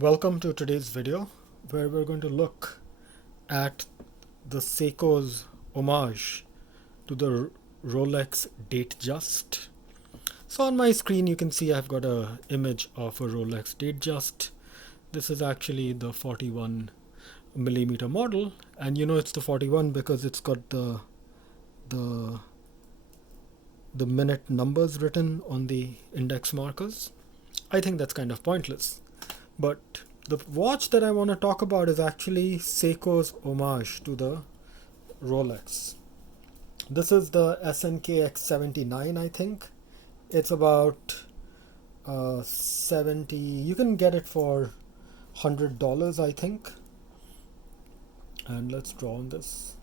Welcome to today's video where we're going to look at the Seiko's homage to the Rolex Datejust. So on my screen you can see I've got a image of a Rolex Datejust. This is actually the 41mm model, and you know it's the 41 because it's got the minute numbers written on the index markers. I think that's kind of pointless. But the watch that I want to talk about is actually Seiko's homage to the Rolex. This is the SNKX79, I think. It's about 70. You can get it for $100, I think. And let's draw on this.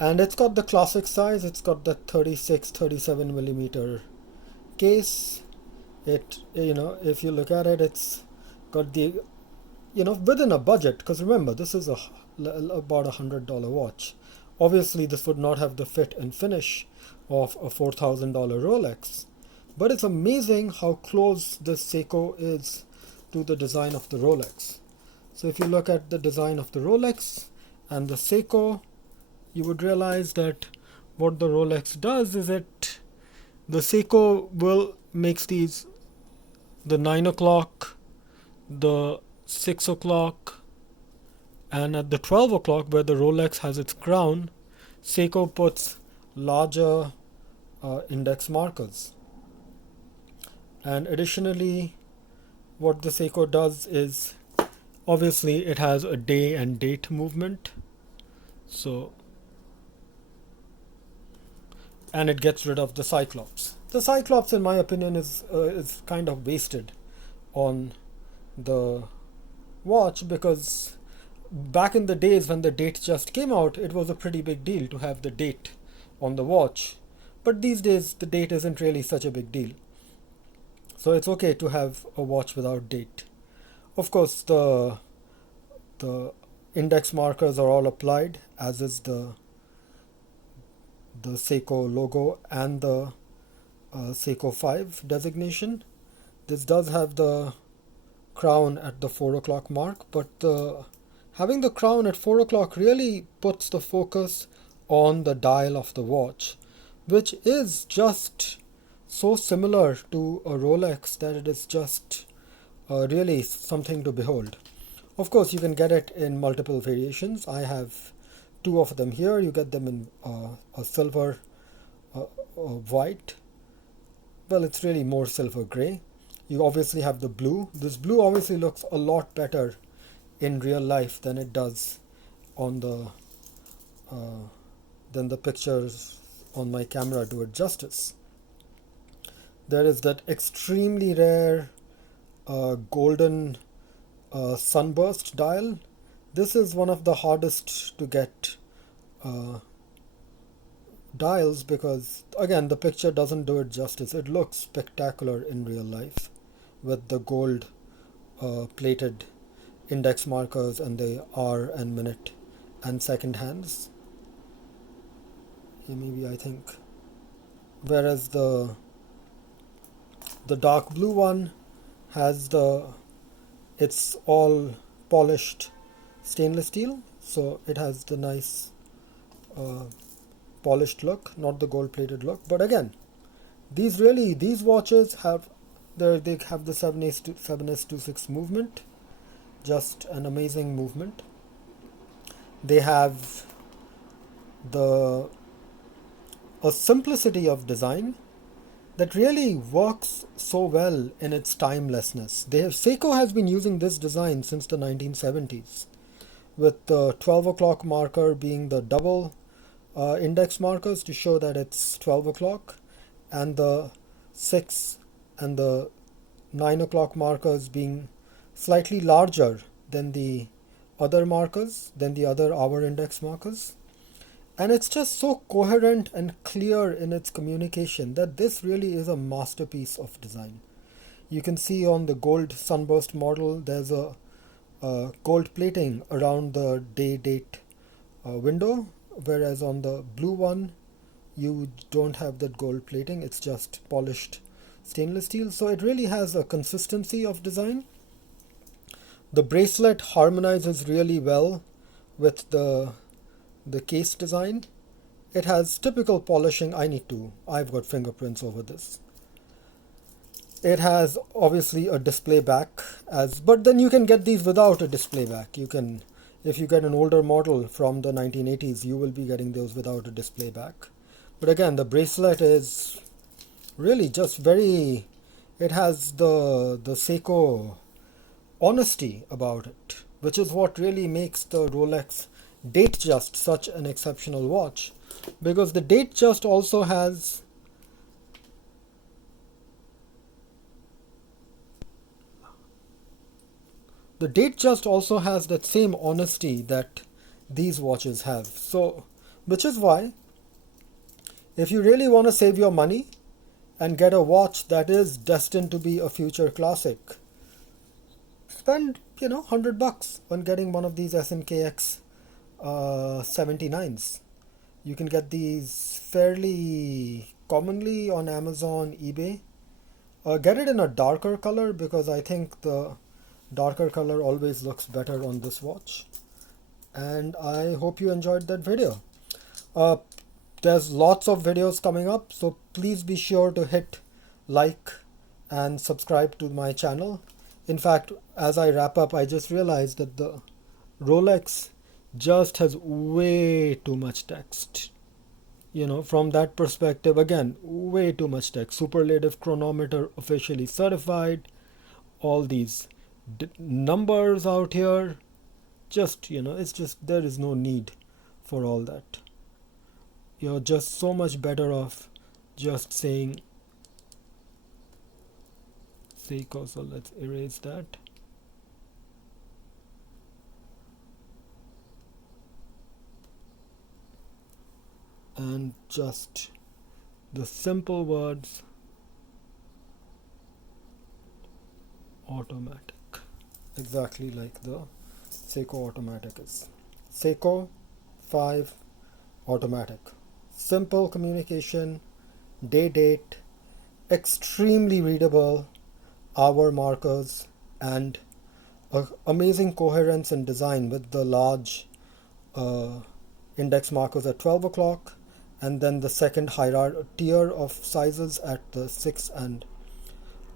And it's got the classic size. It's got the 37mm case. It, if you look at it, it's got the, within a budget, because remember this is about $100 watch. Obviously this would not have the fit and finish of a $4,000 Rolex, but it's amazing how close this Seiko is to the design of the Rolex. So if you look at the design of the Rolex and the Seiko, you would realize that what the Rolex does is the Seiko makes these the 9 o'clock, the 6 o'clock, and at the 12 o'clock where the Rolex has its crown, Seiko puts larger index markers. And additionally, what the Seiko does is, obviously it has a day and date movement, and it gets rid of the Cyclops. The Cyclops, in my opinion, is kind of wasted on the watch, because back in the days when the Datejust came out, it was a pretty big deal to have the date on the watch. But these days, the date isn't really such a big deal. So it's okay to have a watch without date. Of course, the index markers are all applied, as is the Seiko logo and the Seiko 5 designation. This does have the crown at the 4 o'clock mark, but having the crown at 4 o'clock really puts the focus on the dial of the watch, which is just so similar to a Rolex that it is just really something to behold. Of course, you can get it in multiple variations. I have two of them here. You get them in a silver, white. Well, it's really more silver gray. You obviously have the blue. This blue obviously looks a lot better in real life than it does on than the pictures on my camera do it justice. There is that extremely rare golden sunburst dial. This is one of the hardest to get dials, because again the picture doesn't do it justice. It looks spectacular in real life with the gold plated index markers and the hour and minute and second hands. Maybe I think. Whereas the dark blue one has it's all polished stainless steel, so it has the nice polished look, not the gold plated look. But again, these watches have the 7S26 movement, just an amazing movement. They have a simplicity of design that really works so well in its timelessness. Seiko has been using this design since the 1970s, with the 12 o'clock marker being the double index markers to show that it's 12 o'clock, and the 6 and the 9 o'clock markers being slightly larger than the other markers, than the other hour index markers. And it's just so coherent and clear in its communication that this really is a masterpiece of design. You can see on the gold sunburst model there's a gold plating around the day date window, whereas on the blue one you don't have that gold plating, it's just polished stainless steel. So it really has a consistency of design. The bracelet harmonizes really well with the case design. It has typical polishing. I've got fingerprints over this. It has obviously a display back, but then you can get these without a display back. You can, if you get an older model from the 1980s, you will be getting those without a display back. But again, the bracelet is really just very, it has the Seiko honesty about it, which is what really makes the Rolex Datejust such an exceptional watch, because the Datejust also has that same honesty that these watches have. So, which is why, if you really want to save your money and get a watch that is destined to be a future classic, spend, $100 on getting one of these SNKX 79s. You can get these fairly commonly on Amazon, eBay. Get it in a darker color, because I think the darker color always looks better on this watch. And I hope you enjoyed that video. There's lots of videos coming up, so please be sure to hit like and subscribe to my channel. In fact, as I wrap up, I just realized that the Rolex just has way too much text. From that perspective, again, way too much text. Superlative chronometer officially certified, all these numbers out here. It's just, there is no need for all that. You're just so much better off just saying Seiko. So let's erase that. And just the simple words automatic, exactly like the Seiko automatic is. Seiko 5 automatic. Simple communication, day date, extremely readable, hour markers, and amazing coherence and design with the large index markers at 12 o'clock, and then the second tier of sizes at the 6 and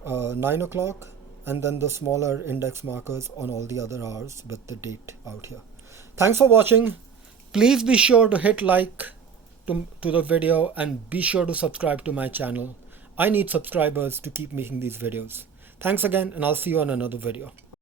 9 o'clock, and then the smaller index markers on all the other hours with the date out here. Thanks for watching. Please be sure to hit like to the video, and be sure to subscribe to my channel. I need subscribers to keep making these videos. Thanks again, and I'll see you on another video.